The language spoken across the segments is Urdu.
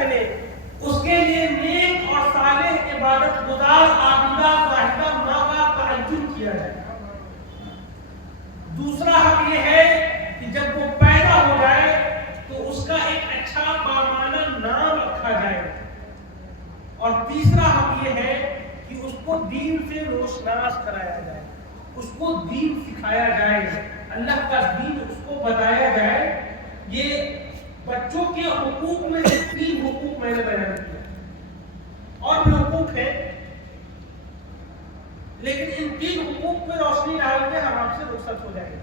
پہلے اس کے لیے نیک اور صالح عبادت گزار عابدہ زاہدہ ماں کا تعین کیا جائے. دوسرا حق یہ ہے کہ جب وہ پیدا ہو جائے تو اس کا ایک اچھا بامعنی نام رکھا جائے. اور تیسرا حق یہ ہے کہ اس کو دین سے روشناس کرایا جائے, اس کو دین سکھایا جائے, اللہ کا دین اس کو بتایا جائے. یہ بچوں کے حقوق میں سے 3 حقوق میں نے بیان کیا, اور بھی حقوق ہیں, لیکن ان 3 حقوق پہ روشنی ڈال کے ہم آپ سے رخصت ہو جائیں گے.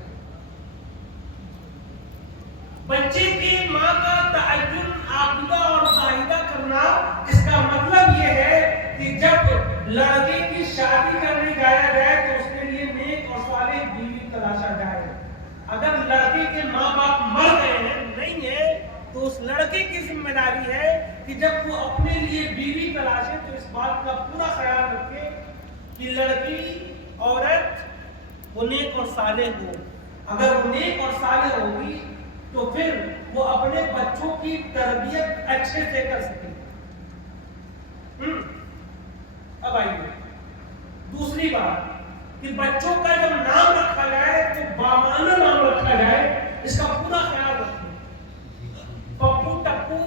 بچے کی ماں کا تعین عابدہ اور زاہدہ کرنا, اس کا مطلب یہ ہے کہ جب لڑکے کی شادی کرنے جایا جائے تو اس کے لیے نیک اور صالح بیوی تلاشا جائے. اگر لڑکے کے ماں باپ مر گئے ہیں, نہیں ہے, تو اس لڑکے کی ذمہ داری ہے کہ جب وہ اپنے لیے بیوی تلاشے تو اس بات کا پورا خیال رکھے کہ لڑکی عورت وہ نیک اور صالح ہو. اگر وہ نیک اور صالح ہوگی تو پھر وہ اپنے بچوں کی تربیت اچھے سے کر سکے. اب آئیے دوسری بات کہ بچوں کا جب نام رکھا جائے تو بامعنی نام رکھا جائے, اس کا پورا خیال رکھیں. پپو ٹپو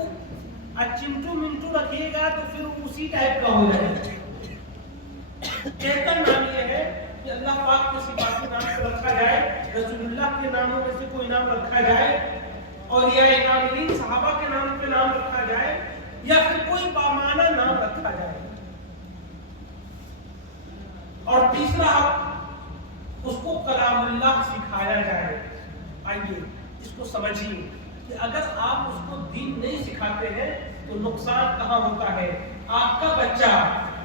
چنٹو منٹو رکھیے گا تو پھر اسی ٹائپ کا ہو جائے گا. بہتر نام یہ ہے کہ اللہ پاک کے صفات کے نام سے رکھا جائے, رسول اللہ کے ناموں میں سے کوئی نام رکھا جائے, اور یا کاملین صحابہ کے نام پہ نام رکھا جائے, یا پھر کوئی بامعنی نام رکھا جائے. اور تیسرا اس کو کلام اللہ سکھایا جائے. آئیے اس کو سمجھیے کہ اگر آپ اس کو دین نہیں سکھاتے ہیں تو نقصان کہاں ہوتا ہے. آپ کا بچہ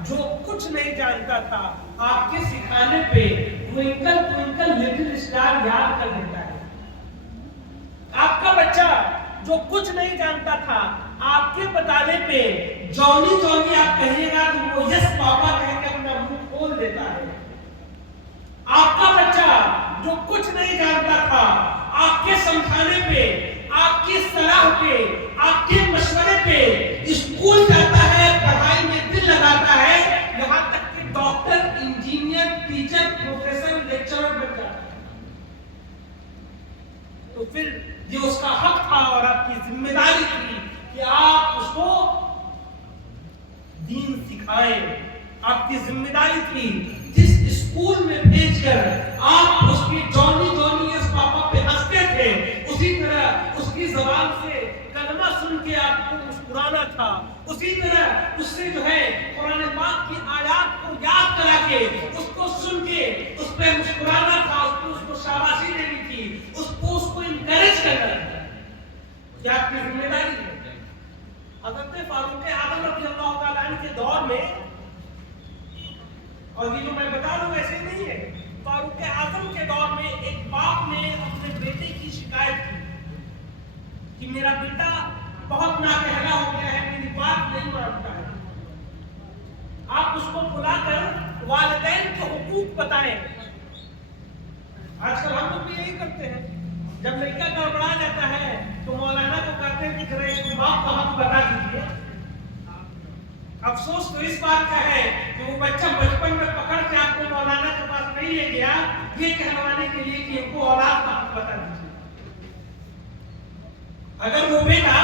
جو کچھ نہیں جانتا تھا آپ کے سکھانے پہ ٹوئنکل ٹوئنکل لٹل اسٹار یاد کر لیتا ہے. آپ کا بچہ جو کچھ نہیں جانتا تھا آپ کے بتانے پہ جونی جونی آپ کہیے گا تو وہ یس پاپا کہہ کے اپنا منہ کھول دیتا ہے. آپ کا بچہ جو کچھ نہیں جانتا تھا آپ کے سمجھانے پہ, آپ کی صلاح پہ, آپ کے مشورے پہ اسکول جاتا ہے, پڑھائی میں دل لگاتا ہے, یہاں تک کہ doctor, engineer, teacher, professor, lecturer بن جاتا ہے. تو پھر یہ اس کا حق تھا اور آپ کی ذمہ داری تھی کہ آپ اس کو دین سکھائیں. آپ کی ذمہ داری تھی جس اسکول میں بھیج کر آپ اس کی جونی جونی اس پاپا پہ ہنستے تھے, اسی طرح اس کی زبان سے کلمہ سن کے آپ کو مسکرانا تھا, اسی طرح اس سے جو ہے قرآن پاک کی آیات کو یاد کرا کے اس کو سن کے اس پہ مسکرانا تھا, اس کو شاباشی دینی تھی, اس کو انکریج کرنا تھا. کیا آپ کی ذمہ داری ہے. حضرت فاروق اعظم رضی اللہ تعالیٰ عنہ کے دور میں, اور یہ جو میں بتا رہا ہوں ایسے نہیں ہے, فاروق اعظم کے دور میں ایک باپ نے اپنے بیٹے کی شکایت کی کہ میرا بیٹا بہت ناکہلا ہو گیا ہے, میری بات نہیں مانتا ہے. آپ اس کو بلا کر والدین کے حقوق بتائیں. آج کل ہم لوگ بھی یہی کرتے ہیں, جب لڑکا گڑبڑا جاتا ہے تو مولانا کو کہتے ہیں کہ ذرا اس کو باپ کا حق بتا دیجیے. افسوس تو اس بات کا ہے کہ وہ بچہ بچپن میں پکڑ کے آپ کو مولانا کے پاس نہیں لے گیا یہ کہلوانے کے لیے کہ ان کو اولاد کا حق بتا دیجیے. اگر وہ بیٹا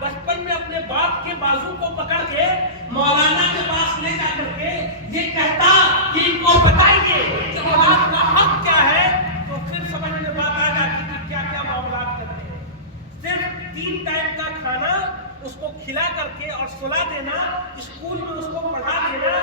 بچپن میں اپنے باپ کے بازو کو پکڑ کے مولانا کے پاس لے جا کر کے یہ کہتا کہ ان کو بتائیے کہ اولاد کا حق کیا ہے, تو پھر سمجھ میں بات آ جاتی کہ کیا کیا معاملات کرتے ہیں. صرف 3 ٹائم کا کھانا اس کو کھلا کر کے اور سلا دینا, اسکول میں اس کو پڑھا دینا,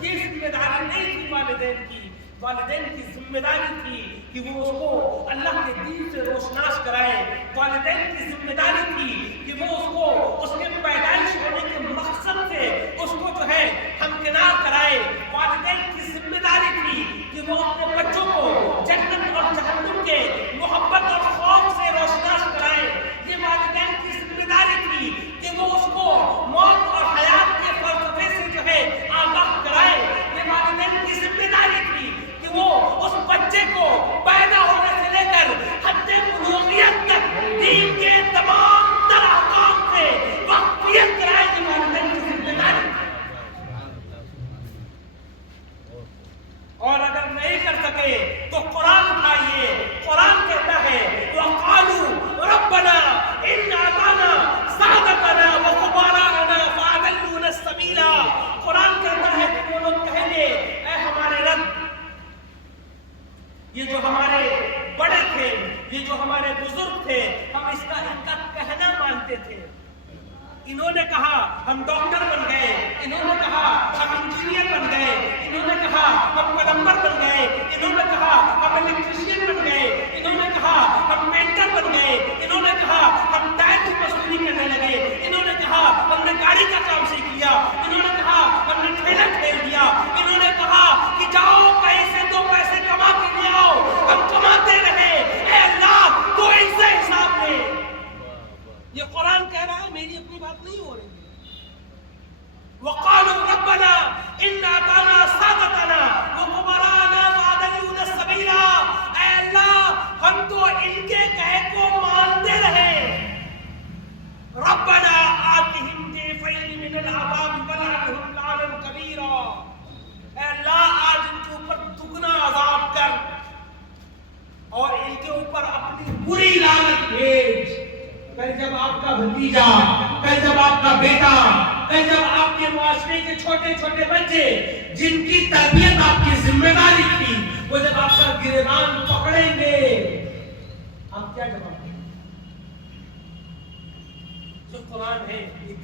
یہ ذمہ داری نہیں تھی والدین کی. والدین کی ذمہ داری تھی کہ وہ اس کو اللہ کے دین سے روشناس کرائے. والدین کی ذمہ داری تھی کہ وہ اس کو اس کے پیدائش ہونے کے مقصد سے اس کو جو ہے ہمکنار کرائے. والدین کی ذمہ داری تھی کہ وہ اپنے بچوں کو جنت اور جہنم کے محبت اور خوف سے روشناس کرائے. یہ والدین کی ذمہ داری تھی کہ وہ اس کو موت اور حیات کے فلسفے سے جو ہے آگاہ کرائے. یہ والدین کی ذمہ داری تھی کہ وہ اس بچے کو پیدا ہونے سے لے کر حد بلوغیت تک دین کے تمام تر احکام سے واقفیت کرائے. یہ جو ہمارے بزرگ تھے ہم ان کا کہنا مانتے تھے. انہوں نے کہا ہم ڈاکٹر بن گئے, انہوں نے کہا ہم انجینئر بن گئے, انہوں نے کہا ہم پلمبر بن گئے, انہوں نے کہا ہم الیکٹریشین بن گئے, انہوں نے کہا ہم پینٹر بن گئے, انہوں نے کہا ہم ٹائر کی مزدوری کرنے لگے, انہوں نے کہا ہم نے گاڑی کا کام سیکھ لیا, انہوں نے کہا ہم نے ٹھیلا کھیل دیا, انہوں نے کہا کہ جاؤ پیسے دو پیسے کما کے لے آؤ, ہم کماتے رہے. اے اللہ تو ان سے حساب لے. یہ قرآن کہہ رہا ہے, میری اپنی بات نہیں ہو رہی ہے. وقالوا ربنا ان اطعنا سادتنا وكبراءنا فاضلونا السبيل. اے اللہ ہم تو ان کے کہے کو مانتے رہے. ربنا آتهم ضعفين من العذاب ولعنهم لعنا كبيرا. اے اللہ آج ان کے اوپر دگنا عذاب کر اور ان کے اوپر اپنی بری لعنت بھیج. کل جب آپ کا بھتیجا, کل جب آپ کا بیٹا, کل جب آپ کے معاشرے کے چھوٹے چھوٹے بچے جن کی تربیت آپ کی ذمہ داری تھی, وہ جب آپ کا گریبان پکڑیں گے, آپ کیا جواب دیں گے؟ جو قرآن ہے یہ